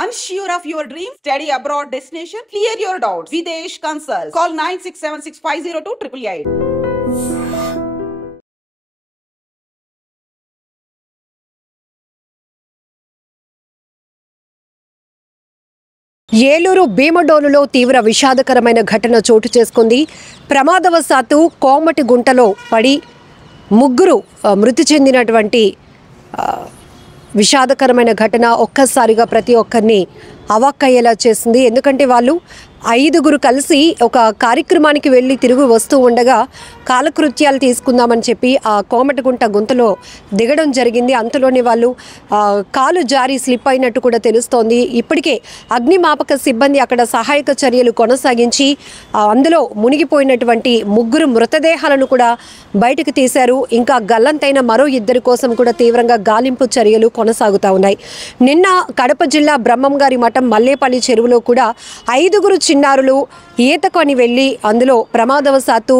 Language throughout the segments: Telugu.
Unsure of your dream? Study abroad destination? Clear your doubts. Videsh Consult. Call 9676502888. Eluru భీమడోలులో తీవ్ర విషాదకరమైన ఘటన చోటు చేసుకుంది. ప్రమాదవశాత్తు కోమటి గుంటలో పడి ముగ్గురు మృతి చెందినటువంటి విషాదకరమైన ఘటన ఒక్కసారిగా ప్రతి ఒక్కరిని అవాక్కయ్యేలా చేసింది. ఎందుకంటే వాళ్ళు 5గురు కలిసి ఒక కార్యక్రమానికి వెళ్ళి తిరిగి వస్తూ ఉండగా కాలకృత్యాలు తీసుకుందామని చెప్పి ఆ కోమటిగుంట గుంతలో దిగడం జరిగింది. అంతలోనే వాళ్ళు కాలు జారి స్లిప్ అయినట్టు కూడా తెలుస్తోంది. ఇప్పటికే అగ్నిమాపక సిబ్బంది అక్కడ సహాయక చర్యలు కొనసాగించి అందులో మునిగిపోయినటువంటి ముగ్గురు మృతదేహాలను కూడా బయటకు తీశారు. ఇంకా గల్లంతైన మరో 2 కోసం కూడా తీవ్రంగా గాలింపు చర్యలు కొనసాగుతూ ఉన్నాయి. నిన్న కడప జిల్లా బ్రహ్మంగారి మఠం మల్లేపల్లి చెరువులో కూడా 5గురు చిన్నారులు ఈతకొని వెళ్ళి అందులో ప్రమాదవశాత్తు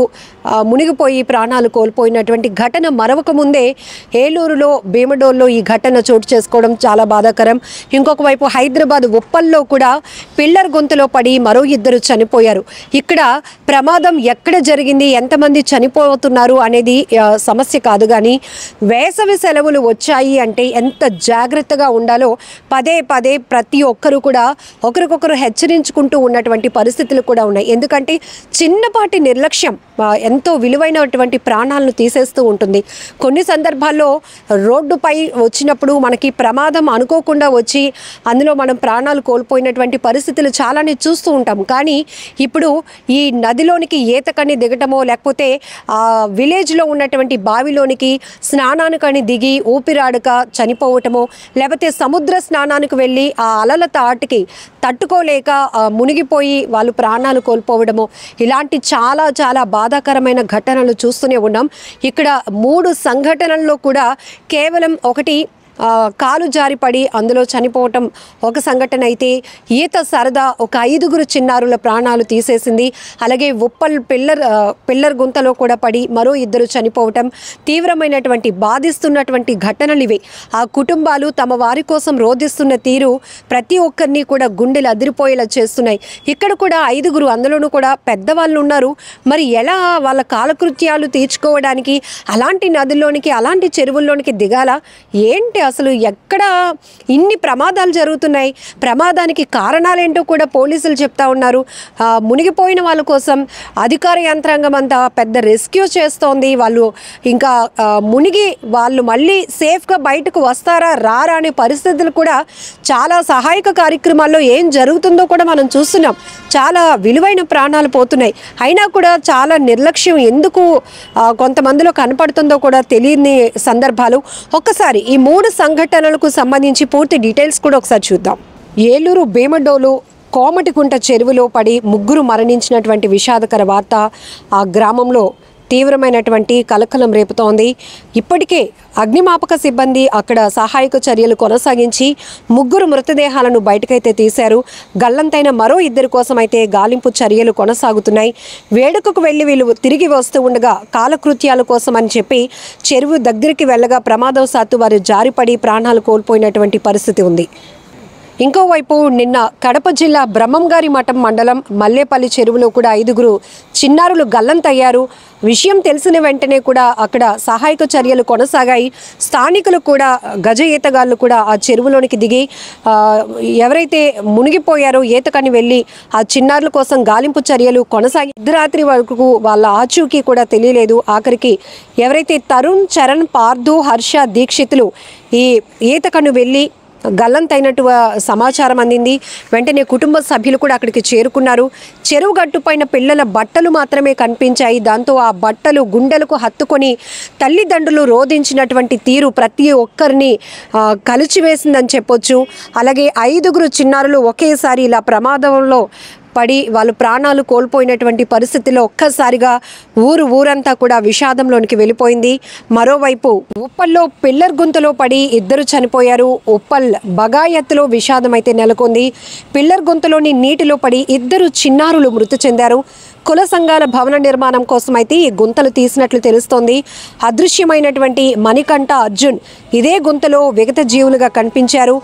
మునిగిపోయి ప్రాణాలు కోల్పోయినటువంటి ఘటన మరొక ముందే ఏలూరులో భీమడోల్లో ఈ ఘటన చోటు చేసుకోవడం చాలా బాధాకరం. ఇంకొక వైపు హైదరాబాద్ ఉప్పల్లో కూడా పిల్లర్ గొంతులో పడి మరో 2 చనిపోయారు. ఇక్కడ ప్రమాదం ఎక్కడ జరిగింది, ఎంతమంది చనిపోతున్నారు అనేది సమస్య కాదు, కానీ వేసవి సెలవులు వచ్చాయి అంటే ఎంత జాగ్రత్తగా ఉండాలో పదే పదే ప్రతి ఒక్కరూ కూడా ఒకరికొకరు హెచ్చరించుకుంటూ ఉన్నటువంటి పరిస్థితులు కూడా ఉన్నాయి. ఎందుకంటే చిన్నపాటి నిర్లక్ష్యం ఎంతో విలువైనటువంటి ప్రాణాలను తీసేస్తూ ఉంటుంది. కొన్ని సందర్భాల్లో రోడ్డుపై వచ్చినప్పుడు మనకి ప్రమాదం అనుకోకుండా వచ్చి అందులో మనం ప్రాణాలు కోల్పోయినటువంటి పరిస్థితులు చాలానే చూస్తూ ఉంటాం. కానీ ఇప్పుడు ఈ నదిలోనికి ఈతకని దిగటమో లేకపోతే ఆ విలేజ్లో ఉన్నటువంటి బావిలోనికి స్నానానికని దిగి ఊపిరాడక చనిపోవటమో లేకపోతే సముద్ర స్నానానికి వెళ్ళి ఆ అలల తాటికి తట్టుకోలేక మునిగిపోయి వాళ్ళు ప్రాణాలు కోల్పోవడము, ఇలాంటి చాలా చాలా బాధాకరమైన ఘటనలు చూస్తూనే ఉన్నాం. ఇక్కడ 3 సంఘటనల్లో కూడా కేవలం ఒకటి కాలు జారిపడి అందులో చనిపోవటం ఒక సంఘటన అయితే, ఈత సరదా ఒక 5గురు చిన్నారుల ప్రాణాలు తీసేసింది. అలాగే ఉప్పల్ పిల్లర్ గుంతలో కూడా పడి మరో 2 చనిపోవటం తీవ్రమైనటువంటి బాధిస్తున్నటువంటి ఘటనలు ఇవి. ఆ కుటుంబాలు తమ వారి కోసం రోధిస్తున్న తీరు ప్రతి ఒక్కరిని కూడా గుండెలు అదిరిపోయేలా చేస్తున్నాయి. ఇక్కడ కూడా 5గురు, అందులోనూ కూడా పెద్దవాళ్ళు ఉన్నారు. మరి ఎలా వాళ్ళ కాలకృత్యాలు తీర్చుకోవడానికి అలాంటి నదుల్లోనికి అలాంటి చెరువుల్లోనికి దిగాలా ఏంటి? అసలు ఎక్కడ ఇన్ని ప్రమాదాలు జరుగుతున్నాయి? ప్రమాదానికి కారణాలేంటో కూడా పోలీసులు చెప్తా ఉన్నారు. మునిగిపోయిన వాళ్ళ కోసం అధికార యంత్రాంగం అంతా పెద్ద రెస్క్యూ చేస్తోంది. వాళ్ళు ఇంకా మునిగి వాళ్ళు మళ్ళీ సేఫ్గా బయటకు వస్తారా రారా అనే పరిస్థితులు కూడా చాలా సహాయక కార్యక్రమాల్లో ఏం జరుగుతుందో కూడా మనం చూస్తున్నాం. చాలా విలువైన ప్రాణాలు పోతున్నాయి. అయినా కూడా చాలా నిర్లక్ష్యం ఎందుకు కొంతమందిలో కనపడుతుందో కూడా తెలియని సందర్భాలు. ఒక్కసారి ఈ 3 సంఘటనలకు సంబంధించి పూర్తి డీటెయిల్స్ కూడా ఒకసారి చూద్దాం. ఏలూరు భీమడోలు కోమటిగుంట చెరువులో పడి ముగ్గురు మరణించినటువంటి విషాదకర వార్త ఆ గ్రామంలో తీవ్రమైనటువంటి కలకలం రేపుతోంది. ఇప్పటికే అగ్నిమాపక సిబ్బంది అక్కడ సహాయక చర్యలు కొనసాగించి ముగ్గురు మృతదేహాలను బయటకైతే తీశారు. గల్లంతైన మరో 2 కోసం అయితే గాలింపు చర్యలు కొనసాగుతున్నాయి. వేడుకకు వెళ్ళి వీళ్ళు తిరిగి వస్తూ ఉండగా కాలకృత్యాల కోసం అని చెప్పి చెరువు దగ్గరికి వెళ్ళగా ప్రమాదవశాత్తు వారు జారిపడి ప్రాణాలు కోల్పోయినటువంటి పరిస్థితి ఉంది. ఇంకోవైపు నిన్న కడప జిల్లా బ్రహ్మంగారి మఠం మండలం మల్లేపల్లి చెరువులో కూడా 5గురు చిన్నారులు గల్లంతయ్యారు. విషయం తెలిసిన వెంటనే కూడా అక్కడ సహాయక చర్యలు కొనసాగాయి. స్థానికులు కూడా గజ ఈతగాళ్ళు కూడా ఆ చెరువులోనికి దిగి ఎవరైతే మునిగిపోయారో ఈతకని వెళ్ళి ఆ చిన్నారుల కోసం గాలింపు చర్యలు కొనసాగి అర్ధరాత్రి వరకు వాళ్ళ ఆచూకీ కూడా తెలియలేదు. ఆఖరికి ఎవరైతే తరుణ్, చరణ్, పార్థు, హర్ష, దీక్షితులు ఈ ఈతకను వెళ్ళి గల్లంతైనట్టు సమాచారం అందింది. వెంటనే కుటుంబ సభ్యులు కూడా అక్కడికి చేరుకున్నారు. చెరువు గట్టుపైన పిల్లల బట్టలు మాత్రమే కనిపించాయి. దాంతో ఆ బట్టలు గుండెలకు హత్తుకొని తల్లిదండ్రులు రోధించినటువంటి తీరు ప్రతి ఒక్కరిని కలిచివేసిందని చెప్పొచ్చు. అలాగే 5గురు చిన్నారులు ఒకేసారి ఇలా ప్రమాదంలో పడి వాళ్ళు ప్రాణాలు కోల్పోయినటువంటి పరిస్థితిలో ఒక్కసారిగా ఊరంతా కూడా విషాదంలోనికి వెళ్ళిపోయింది. మరోవైపు ఉప్పల్లో పిల్లర్ గుంతలో పడి 2 చనిపోయారు. ఉప్పల్ బగాయత్తులో విషాదం అయితే నెలకొంది. పిల్లర్ గుంతలోని నీటిలో పడి 2 చిన్నారులు మృతి చెందారు. కుల సంఘాల భవన నిర్మాణం కోసం అయితే ఈ గుంతలు తీసినట్లు తెలుస్తోంది. అదృశ్యమైనటువంటి మణికంఠ అర్జున్ ఇదే గుంతలో విగత జీవులుగా కనిపించారు.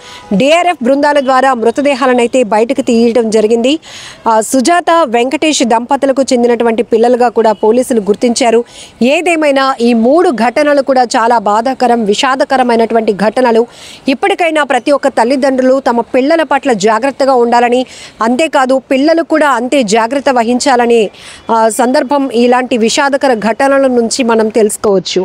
డిఆర్ఎఫ్ బృందాల ద్వారా మృతదేహాలను అయితే బయటకు తీయడం జరిగింది. సుజాత వెంకటేష్ దంపతులకు చెందినటువంటి పిల్లలుగా కూడా పోలీసులు గుర్తించారు. ఏదేమైనా ఈ 3 ఘటనలు కూడా చాలా బాధాకరం, విషాదకరమైనటువంటి ఘటనలు. ఇప్పటికైనా ప్రతి ఒక్క తల్లిదండ్రులు తమ పిల్లల పట్ల జాగ్రత్తగా ఉండాలని, అంతేకాదు పిల్లలు కూడా అంతే జాగ్రత్త వహించాలని సందర్భం ఇలాంటి విషాదకర ఘటనల నుంచి మనం తెలుసుకోవచ్చు.